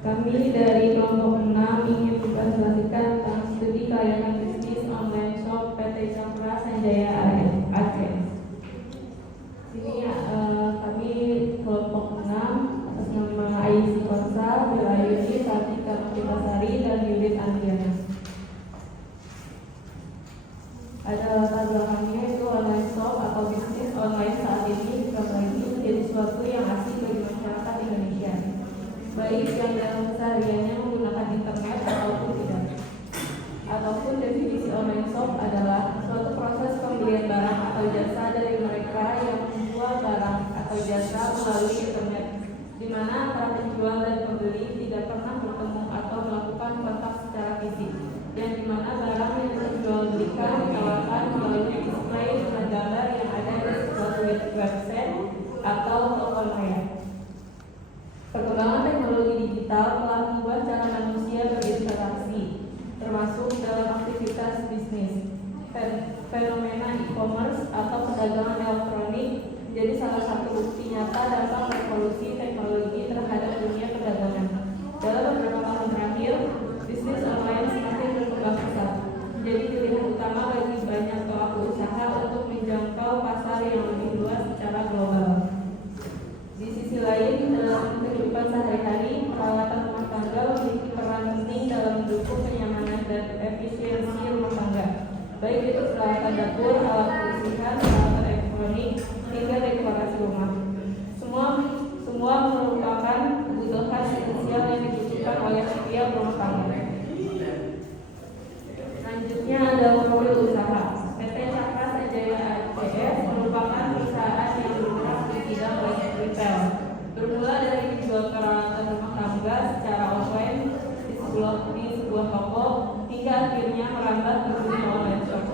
Kami dari kelompok 6 ingin mempresentasikan tentang studi kelayakan bisnis online shop PT Cakra Sanjaya ACS. Ini kami kelompok 6 atas nama Aisy Konsa, Belayuni, Satika Mutitasari, dan Yudit Andriana. Ada latar belakangnya itu online shop atau bisnis online saat ini menjadi sesuatu yang asing bagi masyarakat Indonesia, baik yang dalam kesehariannya menggunakan internet ataupun tidak. Ataupun definisi online shop adalah suatu proses pembelian barang atau jasa dari mereka yang menjual barang atau jasa melalui internet, di mana antara penjual dan pembeli tidak pernah bertemu atau melakukan kontak secara fisik, dan di mana barang yang dijual-belikan ditawarkan melalui display dengan gambar yang ada di suatu website atau toko maya. Perkembangan teknologi digital telah membuat cara manusia berinteraksi, termasuk dalam aktivitas bisnis. Fenomena e-commerce atau perdagangan elektronik jadi salah satu bukti nyata dampak revolusi teknologi terhadap dunia perdagangan. Dalam beberapa tahun terakhir, bisnis online semakin berkembang pesat, menjadi pilihan utama bagi banyak pelaku usaha untuk menjangkau pasar yang lebih luas secara global. Di sisi lain, dalam kehidupan sehari-hari, peralatan rumah tangga memiliki peran penting dalam mendukung kenyamanan dan efisiensi rumah tangga, baik itu peralatan dapur, alat kebersihan, peralatan elektronik, hingga dekorasi rumah. Semua merupakan kebutuhan esensial yang dibutuhkan oleh setiap rumah tangga. Selanjutnya ada profil usaha. PT Cakra Sanjaya ACS merupakan perusahaan yang bergerak di bidang retail, bermula dari menjual peralatan rumah tangga secara offline di sebuah toko hingga akhirnya merambah ke dunia online shop.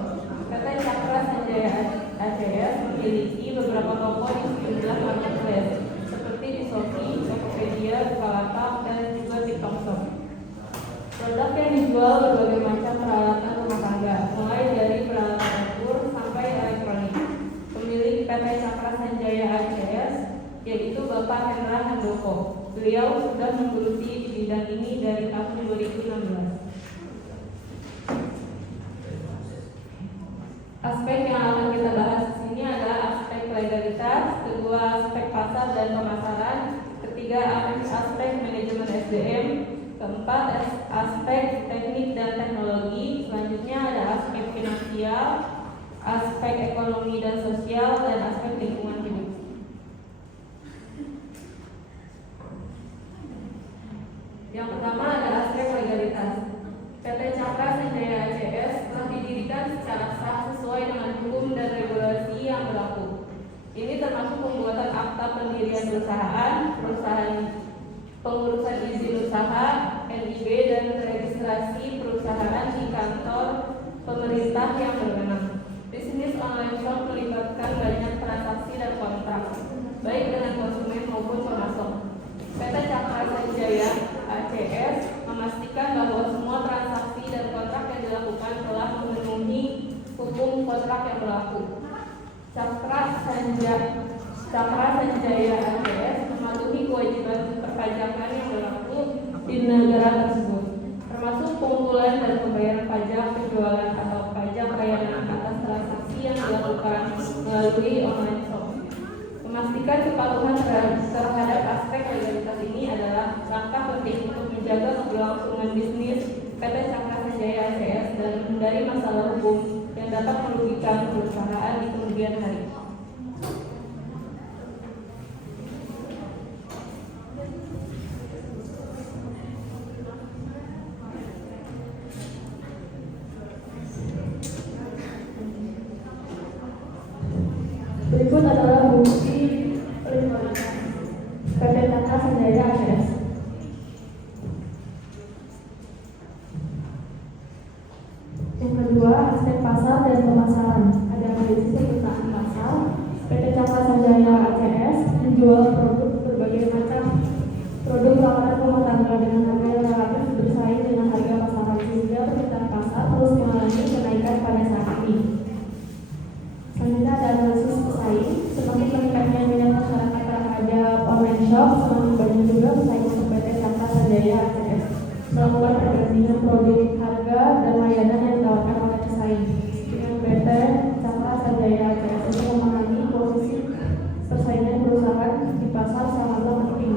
PT Cakra Sanjaya ACS memiliki beberapa toko di sejumlah marketplace seperti di Shopee, Tokopedia, Bukalapak, dan juga TikTok Shop. Produk yang dijual berbagai macam peralatan rumah tangga, mulai dari peralatan dapur sampai elektronik. Pemilik PT Cakra Sanjaya ACS yaitu Bapak Hendra Handoko. Beliau sudah menggeluti di bidang ini dari tahun 2016. Aspek yang akan kita bahas di sini adalah aspek legalitas, kedua aspek pasar dan pemasaran, ketiga aspek manajemen SDM, keempat aspek teknik dan teknologi, selanjutnya ada aspek finansial, aspek ekonomi dan sosial, dan aspek lingkungan hidup. Yang pertama ada aspek legalitas. PT Cakra Sanjaya ACS telah didirikan secara sah sesuai dengan hukum dan regulasi yang berlaku. Ini termasuk pembuatan akta pendirian perusahaan, pengurusan izin usaha, NIB, dan registrasi perusahaan di kantor pemerintah yang berwenang. Bisnis online shop melibatkan banyak transaksi dan kontrak, baik dengan konsumen maupun pemasok. PT Cakra Sanjaya ACS memastikan bahwa semua transaksi dan kontrak yang dilakukan telah memenuhi hukum kontrak yang berlaku. Cakra Sanjaya ACS mematuhi kewajiban perpajakan yang berlaku di negara tersebut, termasuk pengumpulan dan pembayaran pajak penjualan atau pajak layanan atas transaksi yang dilakukan melalui online shop. Memastikan kepatuhan terhadap aspek legalitas ini adalah langkah penting untuk menjaga keberlangsungan bisnis PT Cakra Sanjaya ACS dan menghindari masalah hukum yang dapat merugikan perusahaan di kemudian hari. Berikut adalah bukti legalitas PT Cakra Sanjaya ACS. Yang kedua, aspek pasar dan pemasaran. Ada dari sisi perusahaan pasar, PT Cakra Sanjaya ACS menjual produk berbagai macam produk peralatan rumah tangga dengan harga yang relatif bersaing dengan harga pasaran, sehingga permintaan pasar terus mengalami kenaikan pada saat ini. Selanjutnya ada analisis pesaing. Semakin meningkatnya minat masyarakat terhadap online shop, semakin banyak juga pesaing untuk PT Cakra Sanjaya ACS melakukan perbandingan produk, harga, dan layanan yang ditawarkan oleh pesaing dengan PT Cakra Sanjaya ACS untuk memahami posisi persaingan perusahaan di pasar sangatlah penting.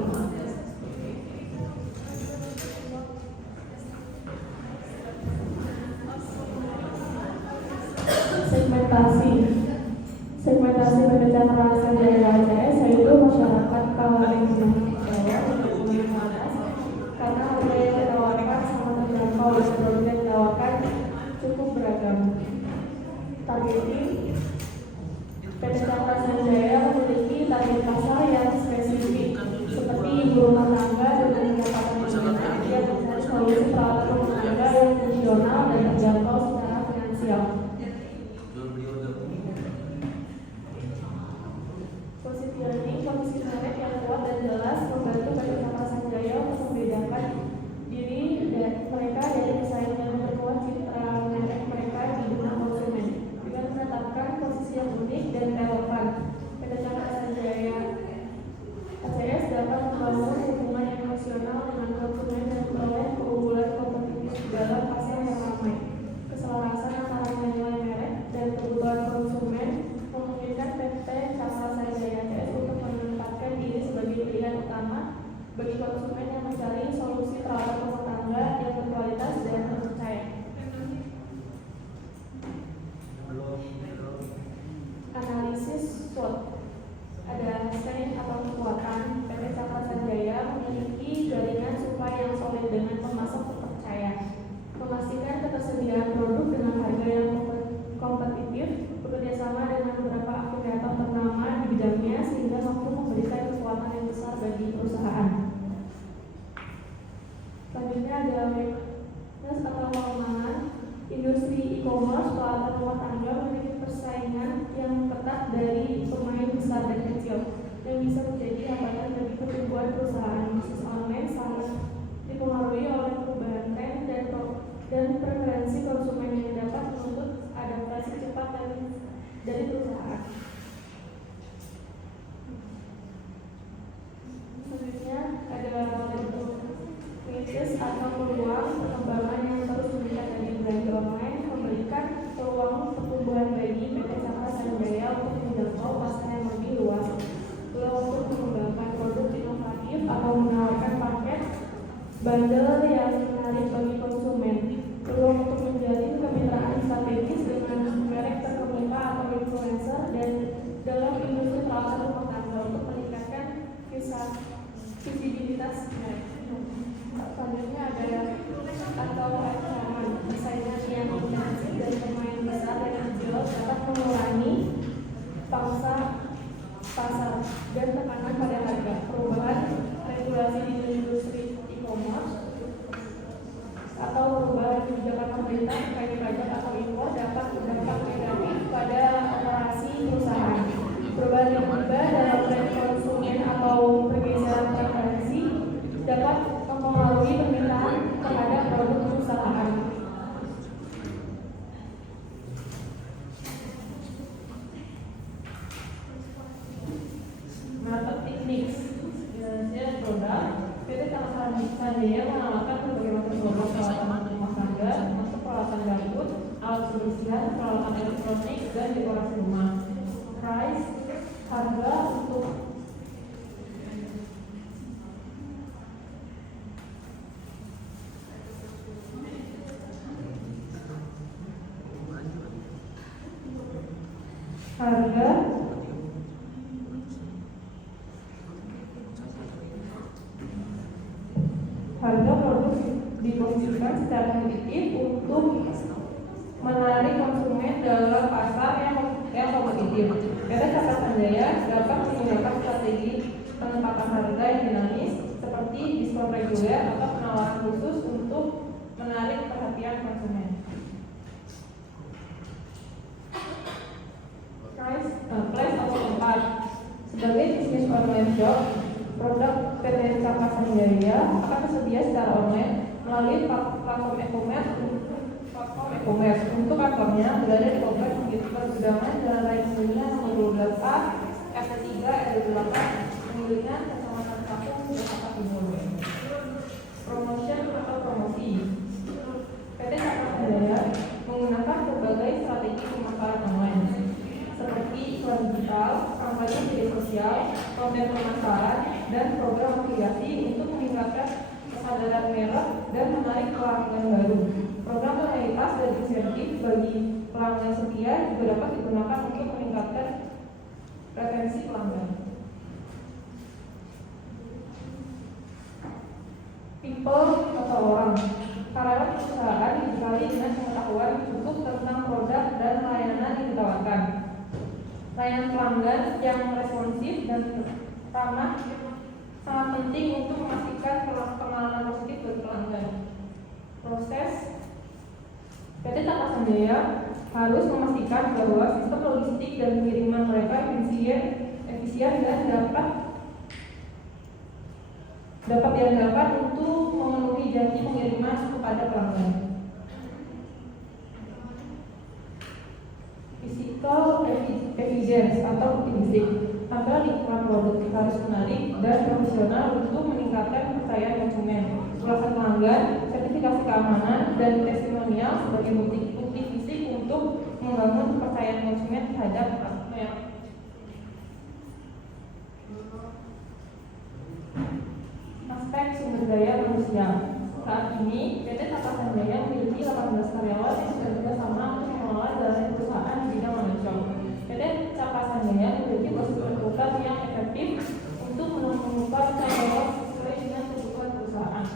Segmentasi PT Cakra Sanjaya ACS yaitu masyarakat kalangan karena harga yang ditawarkan sangat terjangkau dan produk yang ditawarkan cukup beragam. Targeting PT Cakra Sanjaya memiliki target pasar yang spesifik seperti ibu rumah tangga dengan pendapatan yang mencari solusi peralatan rumah tangga yang fungsional dan terjangkau secara finansial. Posisi merek yang kuat dan jelas membantu PT Cakra Sanjaya untuk membedakan diri mereka dari pesaing yang memperkuat citra merek mereka di benak konsumen dengan menetapkan posisi yang unik dan relevan. PT Cakra Sanjaya ACS dapat membangun hubungan emosional dengan konsumen dan memperoleh keunggulan kompetitif dalam pasar yang ramai. Keselarasan antara nilai merek dan kebutuhan konsumen memungkinkan PT Cakra Sanjaya ACS untuk menempatkan diri sebagai pilihan utama bagi konsumen yang mencari solusi peralatan rumah tangga yang berkualitas dan terpercaya. Analisis SWOT. Ada strength atau kekuatan. PT Cakra Sanjaya memiliki jaringan supply yang solid dengan pemasok terpercaya, memastikan ketersediaan produk dengan harga yang kompetitif, bekerjasama dengan beberapa afiliator ternama di bidangnya sehingga mampu memberikan kekuatan yang besar bagi perusahaan. Selanjutnya ada weakness atau kelemahan. Industri e-commerce peralatan rumah tangga memiliki persaingan yang ketat dari pemain besar dan kecil yang bisa menjadi hambatan bagi pertumbuhan perusahaan. Bisnis online sangat dipengaruhi oleh perubahan tren dan preferensi konsumen yang dapat menuntut adaptasi cepat dari perusahaan. Selanjutnya ada krisis atau peluang perkembangan yang terus meningkat dari belanja online memberikan peluang pertumbuhan bagi PT Cakra Sanjaya untuk menjangkau pasar yang lebih luas. Peluang untuk mengembangkan produk inovatif atau menawarkan paket bundle yang menarik bagi konsumen. Peluang untuk menjalin kemitraan strategis dengan merek terkemuka atau influencer dan dalam industri peralatan rumah tangga untuk meningkatkan visibilitas merek. Selanjutnya ada atau ancaman persaingan yang intensif dari pemain besar dan kecil dapat mengurangi pangsa pasar dan tekanan pada harga. Perubahan regulasi di industri e-commerce atau perubahan kebijakan pemerintah terkait pajak atau impor dapat berdampak negatif pada operasi perusahaan. Perubahan yang tiba dalam tren konsumen atau pergeseran preferensi dapat mempengaruhi permintaan terhadap produk perusahaan. Marketing mix. Jelasnya produk. PT Cakra Sanjaya menawarkan berbagai macam produk peralatan rumah tangga, termasuk peralatan dapur, alat kebersihan, peralatan elektronik, dan dekorasi rumah. Price, harga untuk harga produk diposisikan secara kompetitif untuk menarik konsumen dalam pasar yang kompetitif. PT Cakra Sanjaya dapat menggunakan strategi penempatan harga yang dinamis seperti diskon reguler atau penawaran khusus untuk menarik perhatian konsumen. Price atau tempat. Sebagai bisnis online shop, produk PT Cakra Sanjaya akan tersedia secara online melalui platform e-commerce. Untuk kantornya berada di kompleks Pergudangan Jalan Raya Penggilingan nomor 12A, RT 3 RW 8, Penggilingan, Kecamatan Kapung, Jakarta Timur. konten pemasaran, dan program afiliasi untuk meningkatkan kesadaran merek dan menarik pelanggan baru. Program loyalitas dan insentif bagi pelanggan setia juga dapat digunakan untuk meningkatkan retensi pelanggan. People atau orang. Karyawan perusahaan dibekali dengan pengetahuan cukup tentang produk dan layanan yang ditawarkan. Layanan pelanggan yang responsif dan ramah sangat penting untuk memastikan pengalaman positif bagi pelanggan. Proses PT Cakra Sanjaya harus memastikan bahwa sistem logistik dan pengiriman mereka efisien dan dapat diandalkan untuk memenuhi janji pengiriman kepada pelanggan. Physical evidence atau bukti fisik. Tampil lingkungan produk harus menarik dan profesional untuk meningkatkan kepercayaan konsumen. Ulasan pelanggan, sertifikasi keamanan, dan testimonial sebagai bukti fisik untuk membangun kepercayaan konsumen terhadap merek. Aspek sumber daya manusia. Saat ini, PT Cakra Sanjaya memiliki 18 karyawan yang bekerja sama untuk mengelola jalannya perusahaan di bidang one-shop. PT Cakra Sanjaya memiliki proses rekrutan yang efektif untuk menemukan karyawan sesuai dengan kebutuhan perusahaan.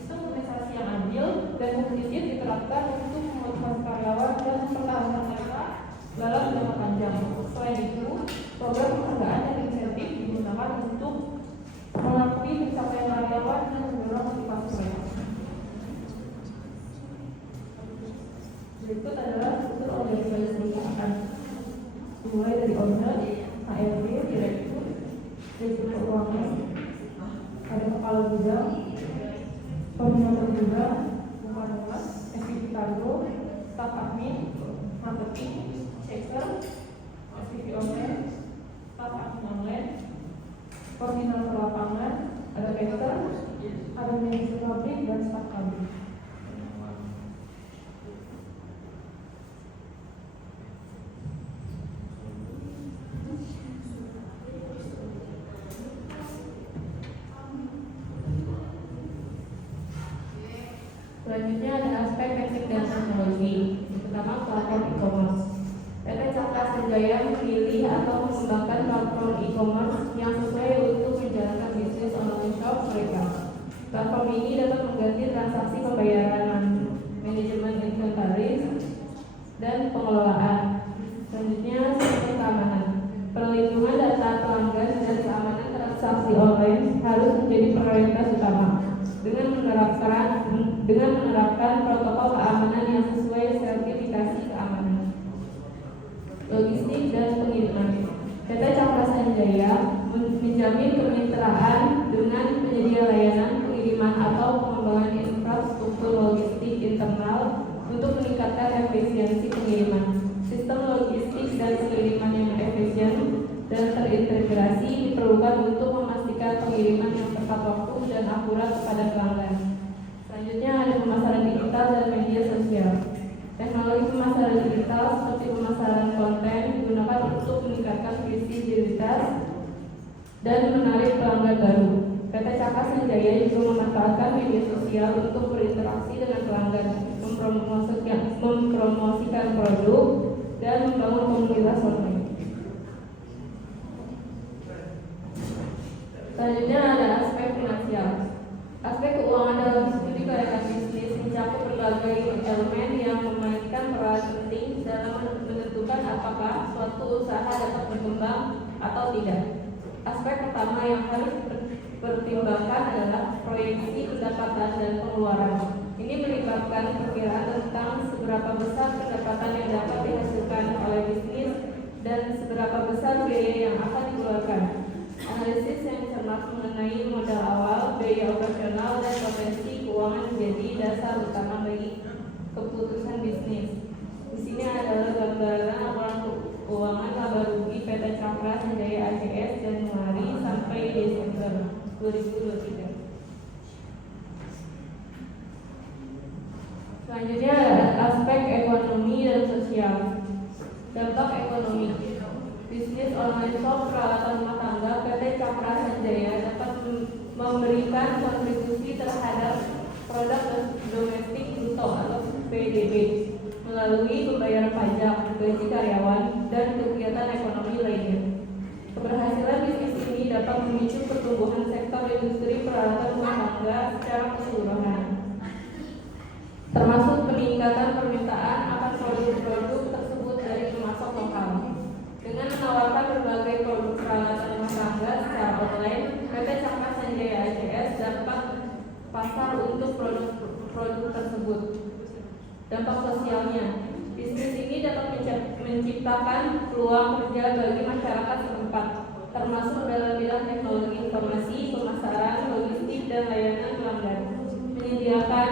Sistem organisasi yang adil dan kompetitif diterapkan untuk memotivasi karyawan dan mempertahankan mereka dalam jangka panjang. Selain itu, program penghargaan dan insentif digunakan untuk mengakui pencapaian karyawan dan mendorong motivasi mereka. Berikut adalah struktur organisasi perusahaan, mulai dari owner, HRD, direktur, keuangan, ada kepala gudang, koordinator gudang, humas, SPV kargo, staf admin, marketing, checker, SPV online, staf admin online, koordinator lapangan, ada packer, ada manajer pabrik dan staf pabrik. Selanjutnya ada aspek teknik dan teknologi, terutama platform e-commerce. PT Cakra Sanjaya memilih atau mengembangkan platform e-commerce yang sesuai untuk menjalankan bisnis online shop mereka. Platform ini dapat mengganti transaksi pembayaran, manajemen inventaris, dan pengelolaan. Selanjutnya, sistem keamanan. Perlindungan data pelanggan dan keamanan transaksi online harus menjadi prioritas utama dengan menerapkan protokol keamanan yang sesuai sertifikasi keamanan. Logistik dan pengiriman. PT Cakra Sanjaya menjamin kemitraan dengan penyedia layanan pengiriman atau pengembangan infrastruktur logistik internal untuk meningkatkan efisiensi pengiriman. Sistem logistik dan pengiriman yang efisien dan terintegrasi diperlukan untuk memastikan pengiriman yang tepat waktu dan akurat kepada pelanggan. Selanjutnya ada pemasaran digital dan media sosial. Teknologi pemasaran digital seperti pemasaran konten digunakan untuk meningkatkan visibilitas dan menarik pelanggan baru. PT Cakra Sanjaya juga memanfaatkan media sosial untuk berinteraksi dengan pelanggan, mempromosikan produk, dan membangun komunitas online. Selanjutnya ada aspek finansial. Aspek keuangan dalam studi kelayakan bisnis mencakup berbagai elemen yang memainkan peran penting dalam menentukan apakah suatu usaha dapat berkembang atau tidak. Aspek pertama yang harus dipertimbangkan adalah proyeksi pendapatan dan pengeluaran. Ini melibatkan perkiraan tentang seberapa besar pendapatan yang dapat dihasilkan oleh bisnis dan seberapa besar biaya yang akan dikeluarkan. Analisis yang cermat mengenai modal awal, biaya operasional, dan potensi keuangan menjadi dasar utama bagi keputusan bisnis. Di sini adalah gambaran laporan keuangan laba rugi PT Cakra Sanjaya ACS Januari sampai Desember 2023. Selanjutnya ada aspek ekonomi dan sosial. Dampak ekonomi. bisnis online shop peralatan rumah tangga, PT Cakra Sanjaya dapat memberikan kontribusi terhadap produk domestik bruto atau PDB melalui pembayaran pajak, gaji karyawan, dan kegiatan ekonomi lainnya. Keberhasilan bisnis ini dapat memicu pertumbuhan sektor industri peralatan rumah tangga secara keseluruhan, termasuk peningkatan permintaan akan produk-produk tersebut dari pemasok lokal. Dengan menawarkan berbagai produk peralatan rumah tangga secara online, PT Cakra Sanjaya ACS dapat pasar untuk produk tersebut. Dampak sosialnya, bisnis ini dapat menciptakan peluang kerja bagi masyarakat setempat, termasuk dalam bidang teknologi informasi, pemasaran, logistik, dan layanan pelanggan. Menyediakan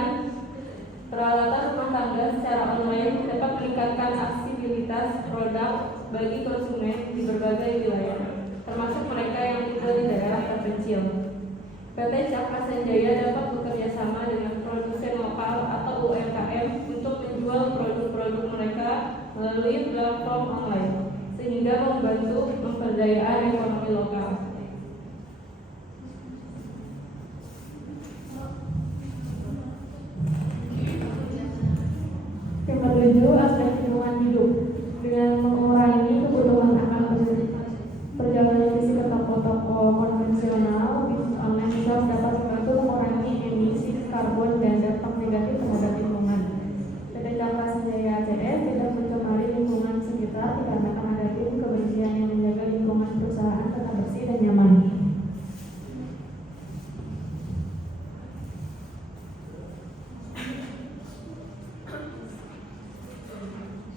peralatan rumah tangga secara online dapat meningkatkan aksesibilitas produk bagi konsumen di berbagai wilayah, termasuk mereka yang tinggal di daerah terpencil. PT Cakra Sanjaya dapat bekerja sama dengan produsen lokal atau UMKM untuk menjual produk-produk mereka melalui platform online, sehingga membantu pemberdayaan ekonomi lokal. Ketujuh, aspek lingkungan hidup. Dengan mengurangi kebutuhan akan perjalanan fisik ke toko-toko konvensional, bisnis online shop dapat membantu mengurangi emisi karbon dan dampak negatif terhadap lingkungan. PT Cakra Sanjaya ACS tidak mencemari lingkungan sekitar dikarenakan ada tim kebersihan yang menjaga lingkungan perusahaan tetap bersih dan nyaman.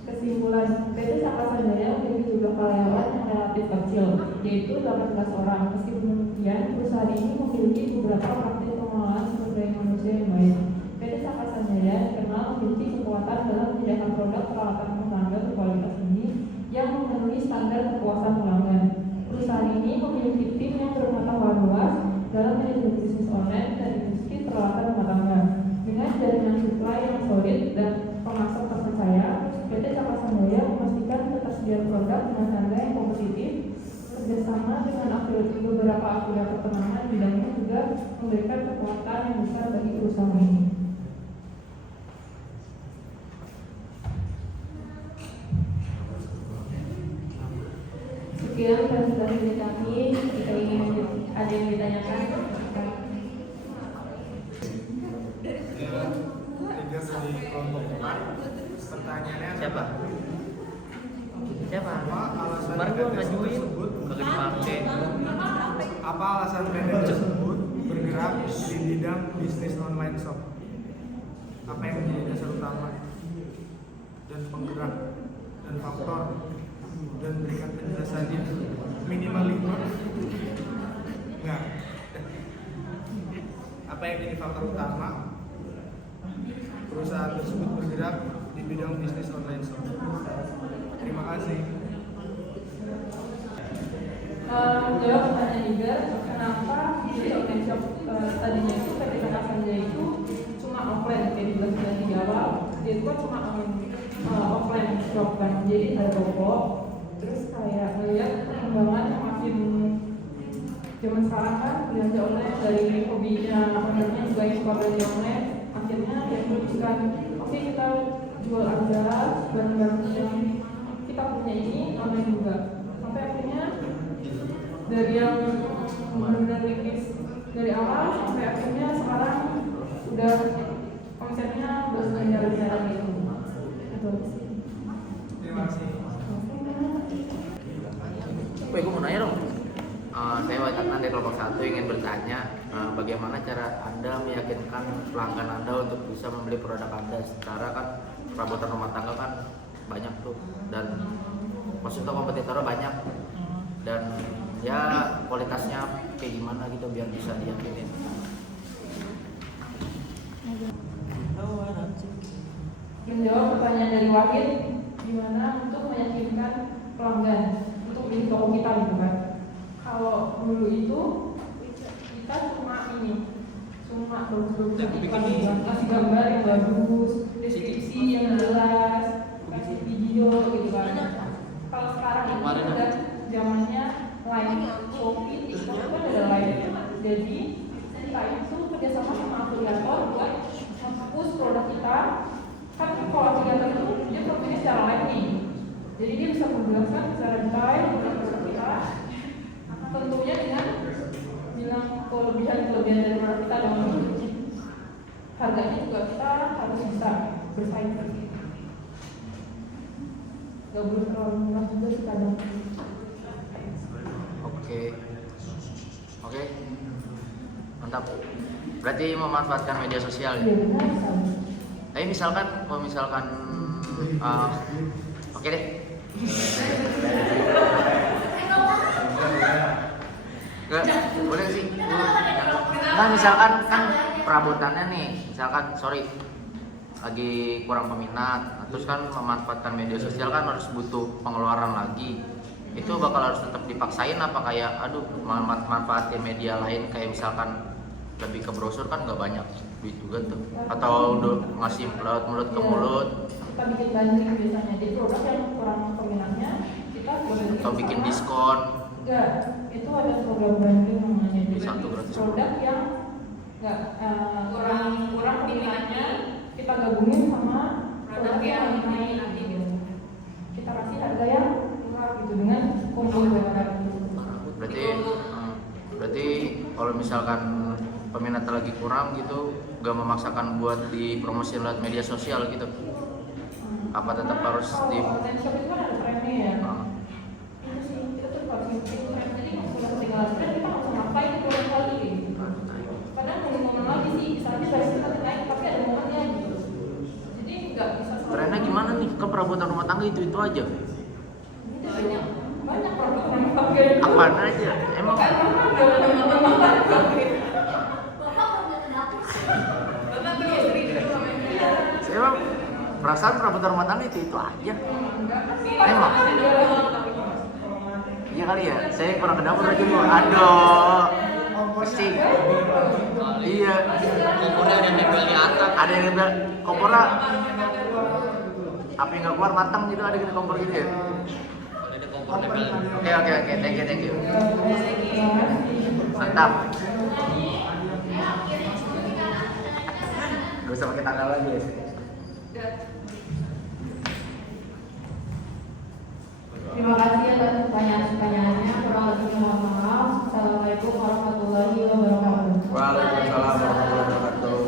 Kesimpulan, PT Cakra Sanjaya memiliki jumlah karyawan yang relatif kecil, yaitu 18 orang. Meskipun demikian, perusahaan ini memiliki beberapa praktik pengelolaan sumber daya manusia yang baik. PT Cakra Sanjaya dikenal memiliki kekuatan dalam menyediakan produk peralatan rumah tangga berkualitas tinggi yang memenuhi standar kepuasan pelanggan. Perusahaan ini memiliki tim yang berpengetahuan luas dalam manajemen bisnis online dan industri peralatan rumah tangga. Dengan jaringan supply yang solid dan pemasok terpercaya, PT Cakra Sanjaya memastikan ketersediaan produk dengan harga yang kompetitif. Kerjasama dengan beberapa afiliat pertemanan bidangnya juga memberikan kekuatan yang besar bagi perusahaan ini. Sekian presentasi dari kami. Jika ingin ada yang ditanyakan, dari kelompok 4. Pertanyaannya siapa? Apa alasan Kemarin gua ngajuin tersebut? kagak dipakai. Apa alasan PT tersebut bergerak di bidang bisnis online shop? Apa yang menjadi dasar utama dan penggerak dan faktor, dan berikan penjelasannya minimal 5. Enggak. Apa yang jadi faktor utama perusahaan tersebut bergerak di bidang bisnis online shop? Terima kasih. Jawab pertanyaan juga, kenapa bisnis online shop tadinya itu PT Cakra Sanjaya itu cuma offline, kayak dijelaskan di awal, dia itu kan cuma offline shop kan, jadi ada toko. Terus kayak melihat perkembangan yang makin zaman sekarang kan belanja online, dari hobinya ownernya juga yang suka belanja online, akhirnya dia memutuskan oke, kita jual aja barang-barang yang kita punya ini online juga. Sampai akhirnya dari yang benar-benar rintis dari awal sampai akhirnya sekarang udah konsepnya berjalan-jalan gitu. Terima kasih. Gue mau nanya dong. Saya Wajatan dari kelompok 1 ingin bertanya bagaimana cara Anda meyakinkan pelanggan Anda untuk bisa membeli produk Anda, secara kan perabotan rumah tangga kan banyak tuh, dan maksudnya kompetitornya banyak, dan ya kualitasnya kayak gimana gitu biar bisa diyakinin. Menjawab pertanyaan dari Wahid, gimana untuk meyakinkan pelanggan untuk beli toko kita gitu kan. Kalau dulu itu kita cuma kasih gambar yang bagus, deskripsi yang jelas, kasih video gitu kan. Kalau sekarang itu udah zamannya Line, Shopee, TikTok kan ada Line. Jadi kita itu kerjasama sama afiliator buat push produk kita. Kan kalau afiliator itu dia profilnya secara live nih. Jadi dia bisa menjelaskan secara detail produk kita. Tentunya dengan bilang kelebihan dari produk kita dan harganya juga kita harus bisa bersaing. Gak boleh terlalu murah juga sih kadang. Oke, mantap. Berarti memanfaatkan media sosial ya? Iya benar sekali. Tapi misalkan, kalau misalkan, oke deh. Nggak, boleh sih. Nah misalkan kan perabotannya nih, misalkan lagi kurang peminat, terus kan memanfaatkan media sosial kan harus butuh pengeluaran lagi. Itu bakal harus tetap dipaksain apa kayak manfaatin media lain kayak misalkan lebih ke brosur kan nggak banyak duit juga tuh, atau ngasih lewat mulut ke mulut, Kita bikin banding biasanya di produk yang kurang peminatnya kita bandingin atau bikin sama- diskon. Enggak, itu ada program banding namanya. Jadi Satu gratis. produk yang enggak kurang peminatnya kita gabungin sama produk yang naik nanti gitu. Kita kasih harga yang murah gitu dengan combo barang gitu. Berarti kalau misalkan peminat lagi kurang gitu, gak memaksakan buat dipromosi lewat media sosial gitu. Apa tetap harus di Online shop itu kan ada trennya ya. Itu sih, kita tuh harus ngikutin tren. Jadi kalau tinggal tren kita nggak usah ngapain itu lagi gitu. Padahal momen lagi sih, misalnya dari kita naik tapi ada momennya gitu. Jadi nggak bisa selalu- trennya gimana nih? Ke perabotan rumah tangga itu aja. Banyak produk yang pakai. Apaan aja? Emang emang perasaan perabotan rumah tangga itu aja. Emang iya kali ya. Saya kurang ke dapur aja bu. Aduh, pusing. Iya. Kompornya ada yang nempel di atap. Ada yang nempel kompornya. Api nggak keluar matang gitu, ada gitu kompor gitu ya. Ada kompor nempel. Oke, thank you. Mantap. Gak usah pakai tanggal lagi ya. Terima kasih atas pertanyaan-pertanyaannya. Kurang lebihnya mohon maaf. Assalamualaikum warahmatullahi wabarakatuh. Waalaikumsalam warahmatullahi wabarakatuh.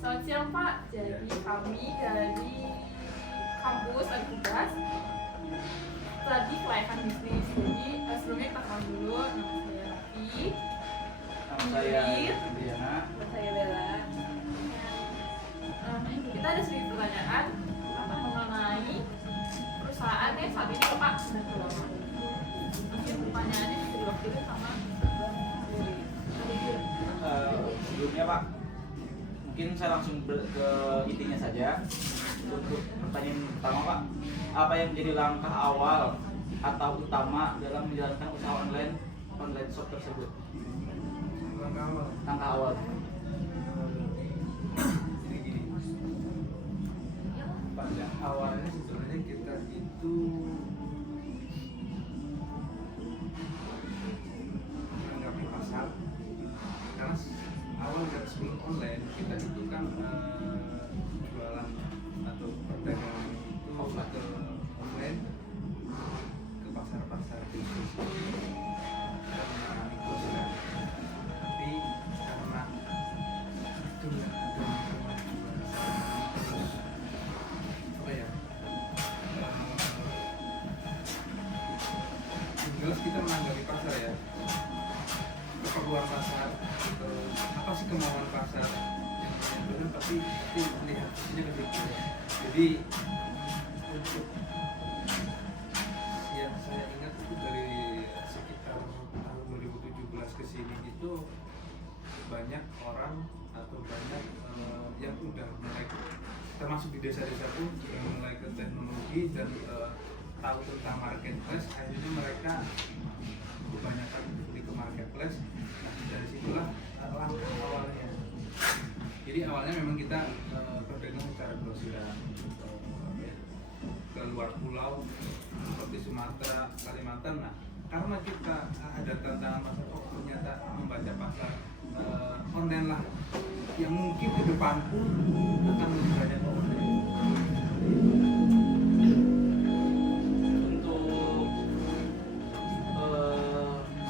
Selamat siang Pak, jadi kami dari kampus Universitas tadi kelayakan bisnis. Jadi sebelumnya kita kenal dulu, nama saya Raffi, Ingrid, nama saya Bella. Kita ada sedikit pertanyaan mengenai perusahaan yang saat ini Pak sedang berlama. Mungkin pertanyaannya bisa diwakili sama Sebelumnya Pak, mungkin saya langsung ke intinya saja. Untuk pertanyaan pertama Pak, apa yang menjadi langkah awal atau utama dalam menjalankan usaha online shop tersebut? Langkah awal. Jadi gini, pada awalnya sebenarnya kita itu menanggapi pasar, karena awal dari sebelum online kita itu kan jualan atau perdagangan itu ke online, ke pasar-pasar bisnis dan mengalami kesulitan. Tapi karena itu nggak ada apa ya, jelas kita menanggapi pasar ya, keperluan pasar, apa sih kemauan pasar yang benar, tapi lihat hasilnya ke situ. Jadi untuk yang saya ingat itu dari sekitar tahun 2017 ke sini itu banyak orang atau banyak yang udah mulai, termasuk di desa-desa pun sudah mulai ke teknologi dan tahu tentang marketplace. Akhirnya mereka kebanyakan beli ke marketplace. Nah, dari situlah langkah awalnya. Jadi awalnya memang kita berdagang secara grosiran ya, ke luar pulau seperti Sumatera, Kalimantan. Nah, karena kita ada tantangan pasar, oh ternyata membaca pasar online lah yang mungkin ke depan pun akan lebih banyak online. Untuk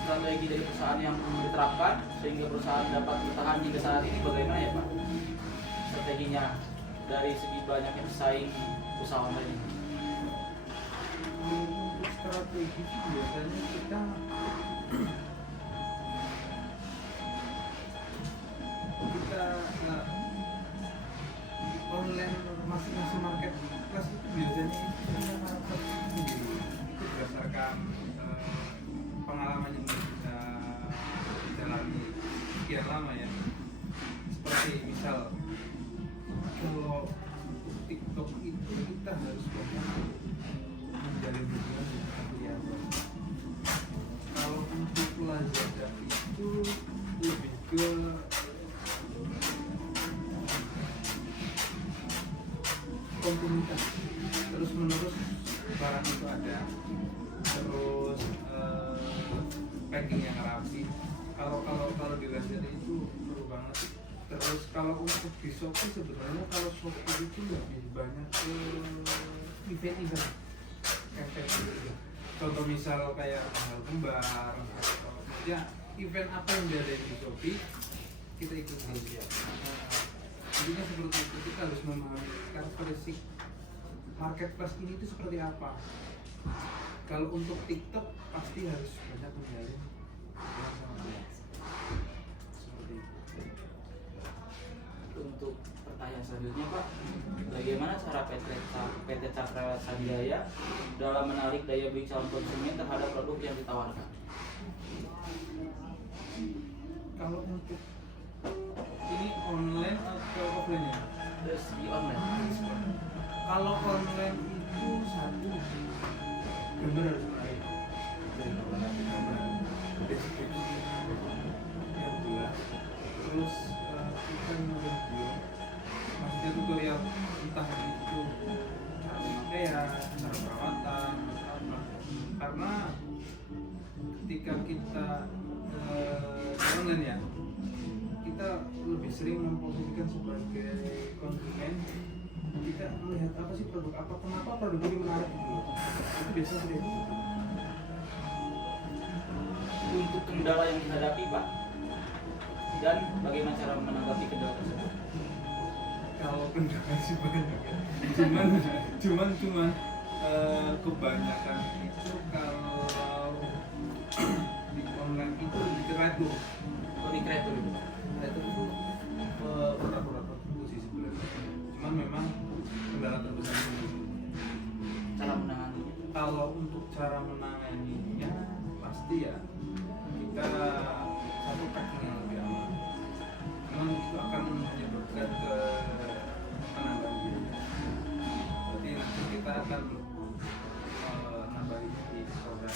strategi dari perusahaan yang diterapkan sehingga perusahaan dapat bertahan hingga saat ini bagaimana ya Pak? Strateginya dari segi banyaknya pesaing usaha online ini. Untuk strategi itu biasanya kita online masing-masing marketplace itu biasanya punya karakter sendiri. Itu berdasarkan pengalaman yang kita jalani sekian lama ya. Seperti misal kalau TikTok itu kita harus banyak menjalin hubungan dengan kreator. Kalau untuk Lazada itu lebih ke komunitas, terus menerus barang itu ada, terus packing yang rapi. Kalau di Lazada itu perlu banget. Terus kalau untuk di Shopee sebenarnya kalau Shopee itu lebih banyak ke event-event campaign gitu. Contoh misal kayak tanggal kembar atau ya event apa yang diadain di Shopee kita ikut ya. Intinya seperti itu, kita harus memahami karakteristik marketplace ini itu seperti apa. Kalau untuk TikTok pasti harus banyak menjalin hubungan sama dia. Seperti itu. Untuk pertanyaan selanjutnya Pak, bagaimana cara PT Cakra Sanjaya dalam menarik daya beli calon konsumen terhadap produk yang ditawarkan? Kalau untuk ini online atau offline ya? Dari segi online. Kalau online itu satu gambar harus menarik, deskripsi yang jelas, terus kita nonton video, maksudnya tutorial entah itu cara pemakaian, cara perawatan, apa. Karena ketika kita online ya, kita lebih sering memposisikan sebagai konsumen, kita melihat apa sih produk apa, kenapa produk ini menarik gitu. Itu biasanya sudah itu. Untuk kendala yang dihadapi Pak, dan bagaimana cara menanggapi kendala tersebut? Kalau kendala sih banyak ya. Cuman kebanyakan itu kalau di online itu lebih ke ratu. Lebih kreatif. Itu produk-produk tertentu sih sebenarnya. Cuman memang kendala terbesar itu. Cara menangani. Kalau untuk cara menanganinya pasti ya kita satu packing yang lebih aman. Memang itu akan menyebabkan ke penambahan biaya. Berarti nanti kita akan nambahin di produk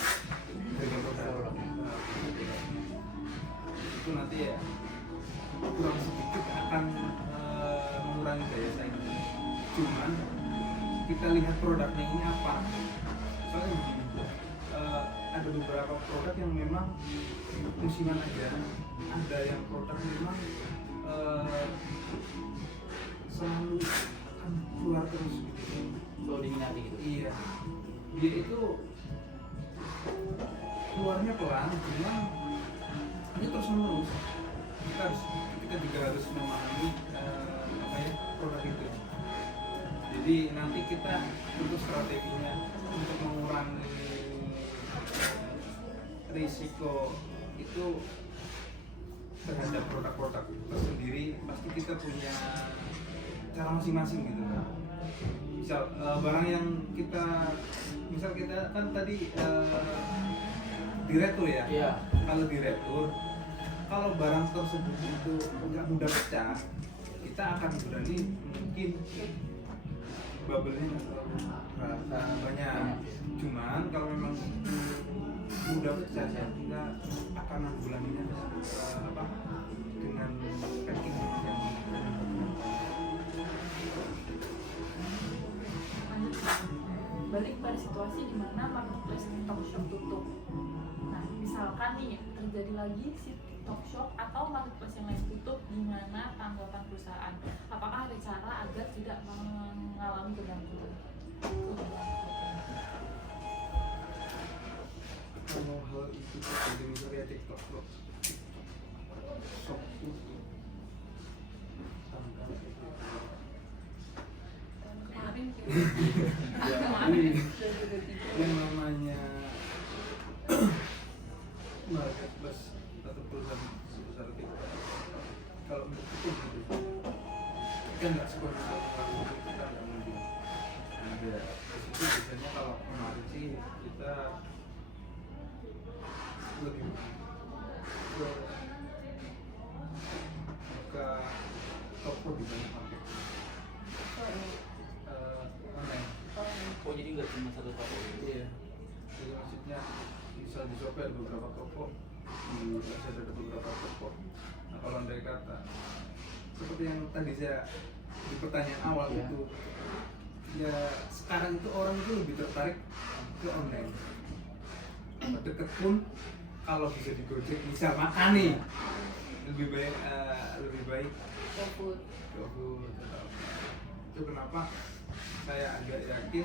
itu nanti ya kurang sedikit akan mengurangi daya saing. Cuman kita lihat produknya ini apa. Soalnya begini, ada beberapa produk yang memang musiman aja, ada yang produk memang selalu akan keluar terus gitu. Selalu diminati gitu. Iya, dia itu keluarnya pelan, cuman ini terus menerus. Kita juga harus memahami produk itu. Jadi nanti kita untuk strateginya untuk mengurangi risiko itu terhadap produk-produk tersendiri, pasti kita punya cara masing-masing gitu kan. Misal barang yang misal kita kan tadi diretur ya. Iya. Kalau diretur, kalau barang tersebut itu nggak mudah pecah, kita akan berani mungkin bubble-nya nggak terlalu banyak. Cuman kalau memang mudah pecah, kita akan nanggulanginya dengan packing yang balik pada situasi di mana marketplace TikTok Shop tutup. Nah, misalkan nih terjadi lagi si TikTok Shop atau marketplace yang lain tutup, gimana tanggapan perusahaan? Apakah ada cara agar tidak mengalami kebangkrutan? Kalau hal itu terjadi misalnya TikTok Shop tutup, tanggal itu Kemarin jadi yang namanya marketplace atau perusahaan sebesar TikTok kalau untuk itu gitu kan nggak sekondisi orang kita nggak mungkin ada itu biasanya kalau kemarin sih kita lebih ke buka toko di banyak market online. Oh jadi nggak cuma satu toko? Iya. Jadi maksudnya bisa di Shopee ada beberapa toko, di Lazada ada beberapa toko. Nah kalau dari kata seperti yang tadi saya di pertanyaan awal itu, ya sekarang itu orang itu lebih tertarik ke online. Deket pun kalau bisa digojek bisa makan nih, lebih baik GoFood. GoFood. Itu kenapa saya agak yakin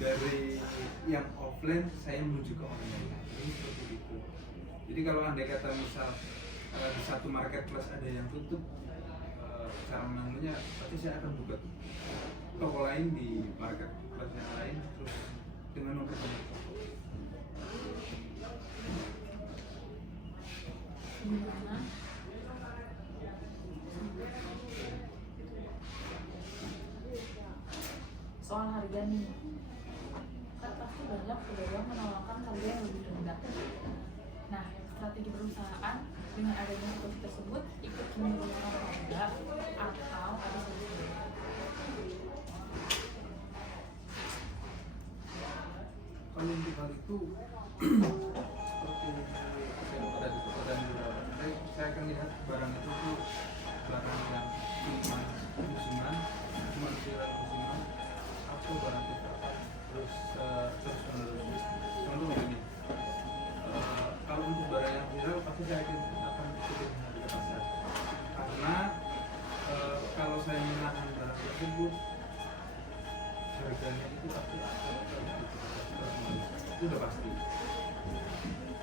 dari yang offline saya menuju ke online. Jadi seperti itu. Jadi kalau andai kata misal di satu marketplace ada yang tutup, cara menangguhnya pasti saya akan buka toko lain di marketplace yang lain terus dengan memperbanyak toko. Gimana? Soal harga nih, kan pasti banyak pedagang menawarkan harga yang lebih rendah. Nah, strategi perusahaan dengan adanya situasi tersebut ikut menurunkan harga atau ada solusi? Kalau untuk hal itu seperti saya pada di toko dan beberapa saya akan lihat barang itu tuh barang yang cuma musiman musiman atau barang kita terus menerus. Contoh begini, kalau untuk barang yang viral pasti saya akan ikutin harga pasar karena kalau saya menahan barang tersebut harganya itu pasti akan itu udah pasti.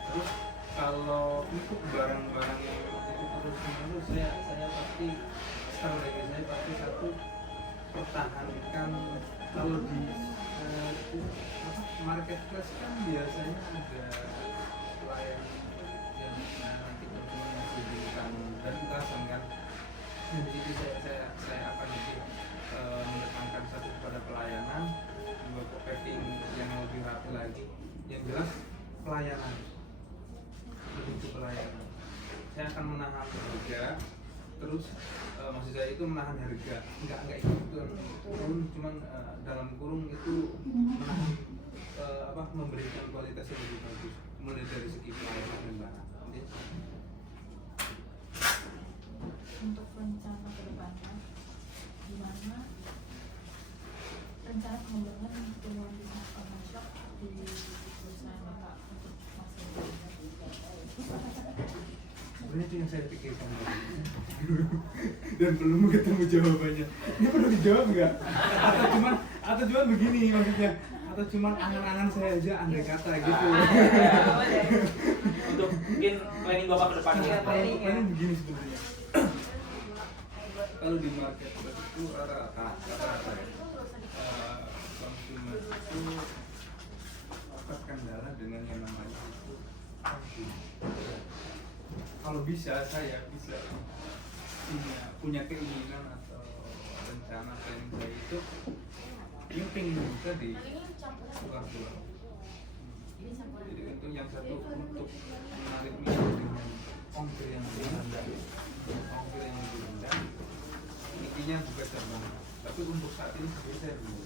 Terus kalau untuk barang-barang yang itu terus menerus saya pasti strategi saya pasti satu pertahankan. Kalau di marketplace kan biasanya ada pelayan yang nanti konsumen masih diberikan dan ketasan kan. Di situ saya akan lebih menekankan satu kepada pelayanan, dua ke packing yang lebih rapi lagi. Yang jelas pelayanan, lebih ke pelayanan. Saya akan menahan harga, terus maksud saya itu menahan harga, enggak ikut turun, cuman dalam kurung itu menahan memberikan kualitas yang lebih bagus, mulai dari segi pelayanan dan barang. Untuk rencana ke depannya, gimana rencana pengembangan pertumbuhan bisnis online shop di perusahaan Bapak untuk masa depan? Sebenarnya itu yang saya pikirkan dan belum ketemu jawabannya. Ini perlu dijawab nggak? Atau cuman begini maksudnya? Atau cuman angan-angan saya aja andai kata gitu? Untuk mungkin planning Bapak ke depannya. Planning begini sebenarnya. Kalau di marketplace itu rata-rata ya, konsumen itu dapat kendala dengan yang namanya itu konsumen. Kalau bisa saya bisa punya keinginan atau rencana planning saya itu yang pengen buka di luar pulau. Jadi itu yang satu untuk menarik minat dengan ongkir yang lebih rendah, intinya buka cabang. Tapi untuk saat ini sebenarnya saya belum.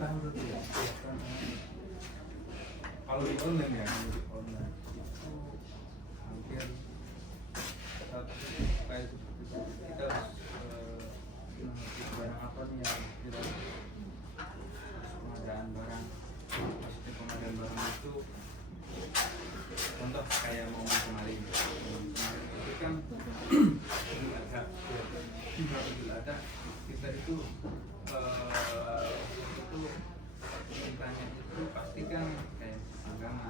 tahu berarti ya. Kalau di online ya, kalau di online itu hampir kayak seperti itu. Kita harus mengerti barang apa nih yang kita pengadaan barang. Maksudnya pengadaan barang itu contoh kayak mau kemarin itu kan Idul Adha kita itu ceritanya itu pasti kan kayak agama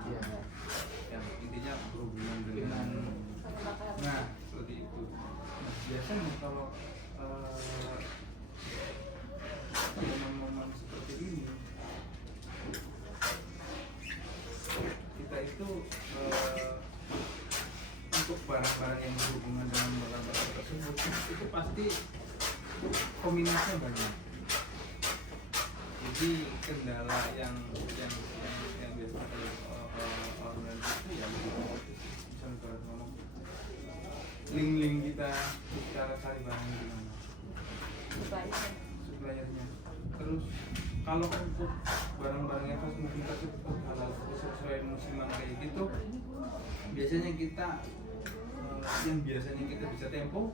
yang intinya berhubungan dengan nah seperti itu. Nah, biasanya kalau momen-momen seperti ini kita itu untuk barang-barang yang berhubungan dengan barang-barang tersebut itu pasti kombinasinya banyak. Jadi kendala yang biasa online itu ya misalnya kalau ngomong link kita cara cari barangnya gimana, suppliernya. Terus kalau untuk barang-barang yang khas mungkin tersebut halal sesuai musiman kayak gitu, biasanya kita yang biasanya kita bisa tempo,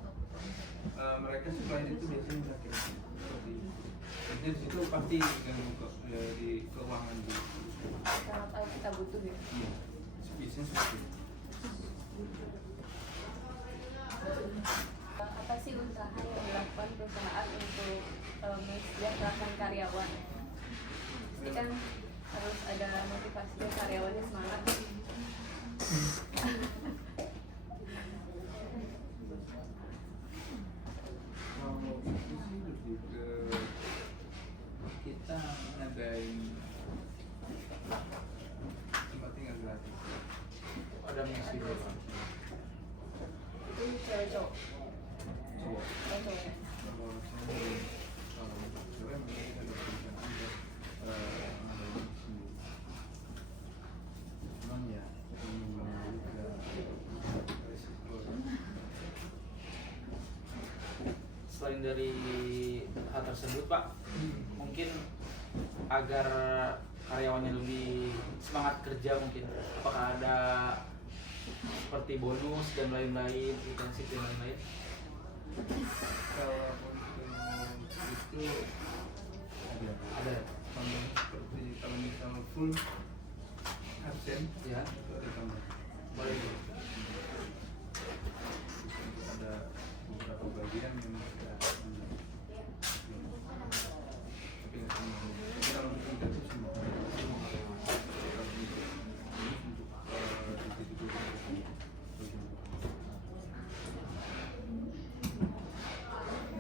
mereka supplier itu biasanya sakit seperti itu. Jadi di situ pasti di keuangan di Sangat tahu kita butuh ya. iya, bisnis seperti itu. Apa sih usaha yang dilakukan perusahaan untuk mensejahterakan karyawan? Pasti kan harus ada motivasi biar karyawannya semangat. Kalau itu sih lebih ke kita ngadain tempat tinggal gratis. Ada misi berapa? Itu cewek cowok. Cowok. Oh, cowok ya. Kalau cewek, kalau cewek memang kita ada perusahaan buat ngadain sendiri. Cuman ya memang juga resiko. Selain dari hal tersebut Pak, mungkin agar karyawannya lebih semangat kerja mungkin apakah ada seperti bonus dan lain-lain, intensif dan lain-lain? Kalau untuk itu ada tambah seperti kalau misal full absen Ya, itu ada tambah. boleh Bu. Ada beberapa bagian yang kita tapi nggak semua. Tapi kalau untuk itu semua.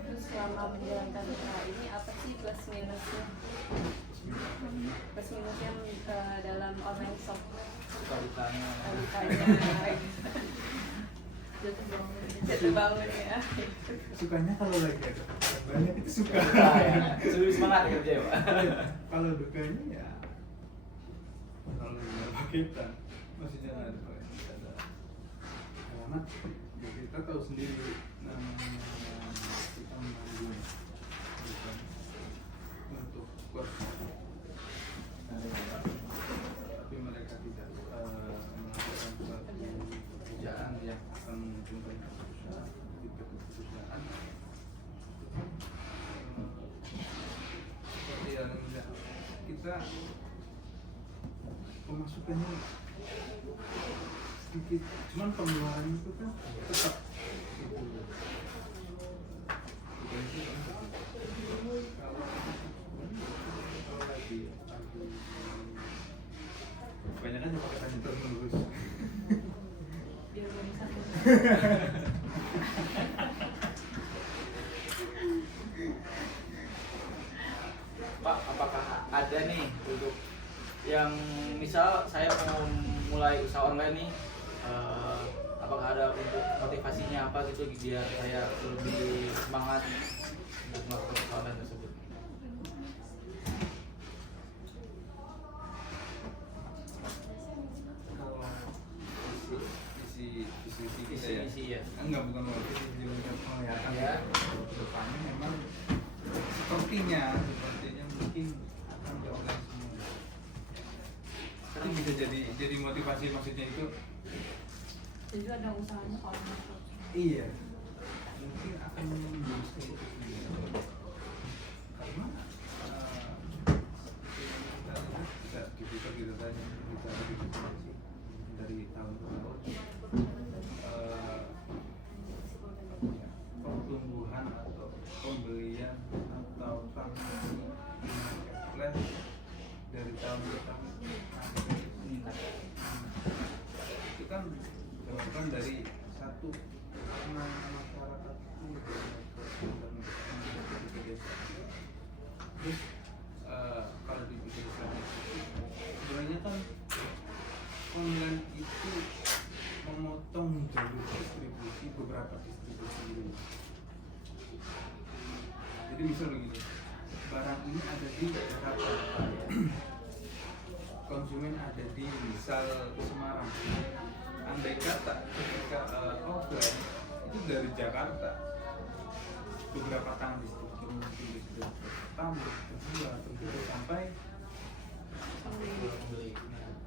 Terus selama menjalankan usaha ini apa sih plus minusnya? Plus minusnya dalam online shop. Suka dukanya. Jatuh bangun ya. Sukanya kalau lagi ada pekerjaan banyak itu suka. Lebih semangat kerja ya Pak. Kalau dukanya ya kalau lagi ada paketan maksudnya ada alamat ya kita tahu sendiri namanya kita menanggung bukan untuk korban tapi mereka tidak melakukan suatu pekerjaan yang akan menguntungkan perusahaan perusahaan seperti yang kita pemasukannya sedikit, cuman pengeluaran itu kan tetap gitu. Bukan itu kan kalau lagi banyak kan yang pakai tadi terus Biar belum satu. Pak, apakah ada nih untuk yang misal saya mau mulai usaha online nih, apakah ada untuk motivasinya apa gitu biar saya lebih semangat untuk melakukan usaha online tersebut? kalau visi kita ya Visi ya. enggak bukan visi untuk melihatan Ya. ke depannya memang sepertinya mungkin kan udah online semua. Tapi bisa jadi motivasi, maksudnya itu Jadi ada usahanya kalau masuk. iya, mungkin akan menjurus ke itu sendiri. Karena bisa dibuka gitu tanya kita edukasi dari tahun ke tahun, ya, pertumbuhan atau pembelian atau transaksi marketplace dari tahun ke tahun meningkat. Itu kan jawaban dari satu, karena masyarakat itu ke desa. Terus kalau dipikir sebenarnya kan online itu memotong jalur distribusi beberapa distribusi dulu. Jadi misal begini, barang ini ada di Jakarta, konsumen ada di misal Semarang. Andai kata ketika offline itu dari Jakarta beberapa tangan distribusi, mungkin distribusi pertama, kedua, ketiga sampai pembeli. Nah,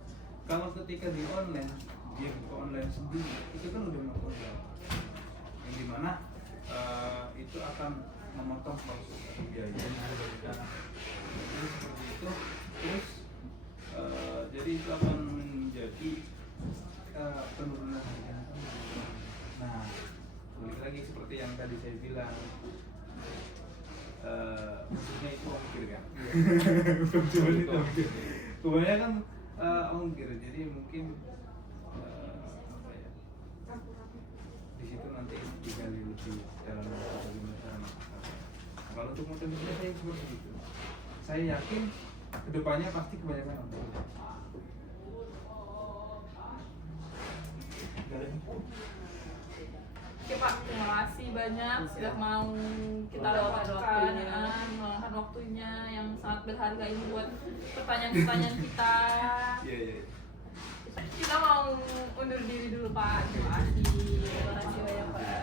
kalau ketika di online, dia buka online sendiri, itu kan udah motong jauh, yang dimana itu akan memotong proses biaya. Jadi seperti itu. Terus jadi itu akan menjadi penurunan harga. Nah, balik lagi seperti yang tadi saya bilang, maksudnya itu ongkir kan? Cuma itu ongkir. Kebanyakan ongkir, jadi mungkin apa ya? Di situ nanti digali lebih dalam bagaimana cara melakukan. Nah, kalau untuk motivasi saya seperti itu. Saya yakin kedepannya pasti kebanyakan ongkir. Oke Pak, terima kasih banyak sudah mau kita lewatkan, meluangkan waktunya yang sangat berharga ini buat pertanyaan-pertanyaan kita. Iya. Kita mau undur diri dulu Pak. Terima kasih banyak Pak.